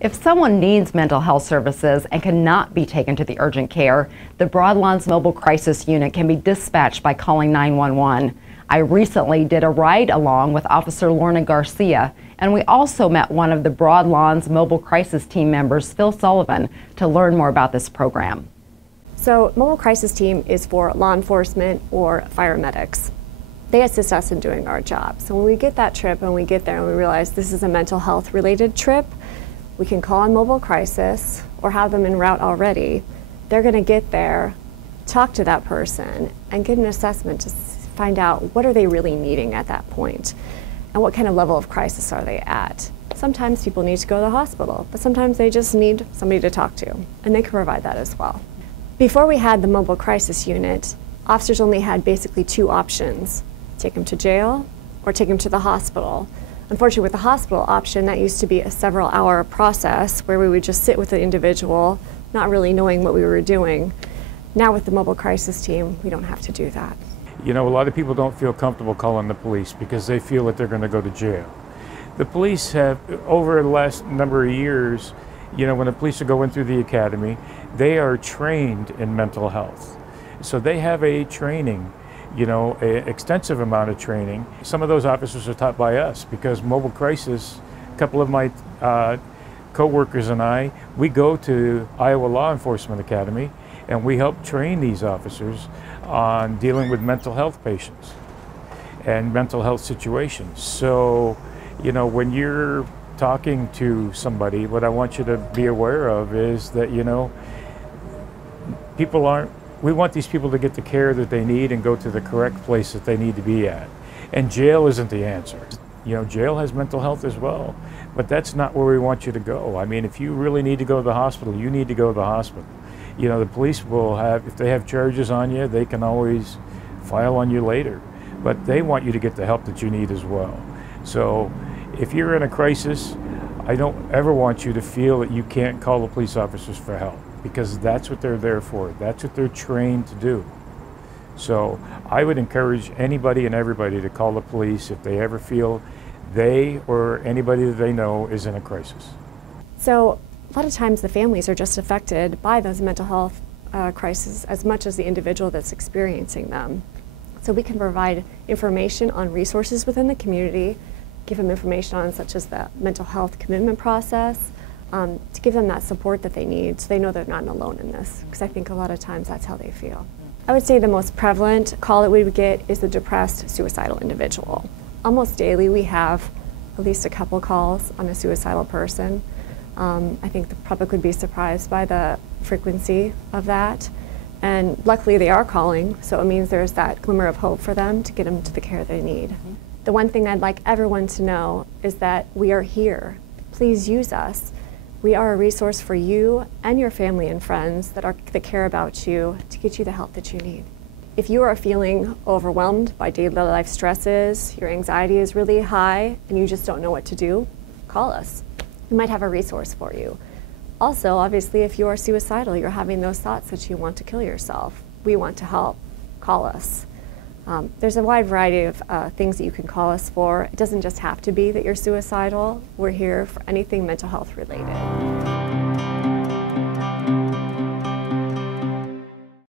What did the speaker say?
If someone needs mental health services and cannot be taken to the urgent care, the Broadlawns Mobile Crisis Unit can be dispatched by calling 911. I recently did a ride-along with Officer Lorna Garcia, and we also met one of the Broadlawns Mobile Crisis Team members, Phil Sullivan, to learn more about this program. So, Mobile Crisis Team is for law enforcement or fire medics. They assist us in doing our job. So when we get that trip and we get there and we realize this is a mental health related trip, we can call on Mobile Crisis or have them en route already. They're going to get there, talk to that person, and get an assessment to find out what are they really needing at that point and what kind of level of crisis are they at. Sometimes people need to go to the hospital, but sometimes they just need somebody to talk to, and they can provide that as well. Before we had the Mobile Crisis Unit, officers only had basically two options: take them to jail or take them to the hospital. Unfortunately, with the hospital option, that used to be a several-hour process where we would just sit with the individual, not really knowing what we were doing. Now with the Mobile Crisis Team, we don't have to do that. You know, a lot of people don't feel comfortable calling the police because they feel that they're going to go to jail. The police have, over the last number of years, you know, when the police are going through the academy, they are trained in mental health. So they have a training, you know, an extensive amount of training. Some of those officers are taught by us because Mobile Crisis, a couple of my co-workers and I, we go to Iowa Law Enforcement Academy and we help train these officers on dealing with mental health patients and mental health situations. So, you know, when you're talking to somebody, what I want you to be aware of is that, you know, we want these people to get the care that they need and go to the correct place that they need to be at. And jail isn't the answer. You know, jail has mental health as well, but that's not where we want you to go. I mean, if you really need to go to the hospital, you need to go to the hospital. You know, the police will have, if they have charges on you, they can always file on you later, but they want you to get the help that you need as well. So if you're in a crisis, I don't ever want you to feel that you can't call the police officers for help, because that's what they're there for. That's what they're trained to do. So I would encourage anybody and everybody to call the police if they ever feel they or anybody that they know is in a crisis. So a lot of times the families are just affected by those mental health crises as much as the individual that's experiencing them. So we can provide information on resources within the community, give them information on such as the mental health commitment process, to give them that support that they need so they know they're not alone in this, because I think a lot of times that's how they feel. I would say the most prevalent call that we would get is the depressed, suicidal individual. Almost daily we have at least a couple calls on a suicidal person. I think the public would be surprised by the frequency of that. And luckily they are calling, so it means there's that glimmer of hope for them to get them to the care they need. The one thing I'd like everyone to know is that we are here. Please use us. We are a resource for you and your family and friends that care about you to get you the help that you need. If you are feeling overwhelmed by daily life stresses, your anxiety is really high, and you just don't know what to do, call us. We might have a resource for you. Also, obviously, if you are suicidal, you're having those thoughts that you want to kill yourself, we want to help. Call us. There's a wide variety of things that you can call us for. It doesn't just have to be that you're suicidal. We're here for anything mental health related.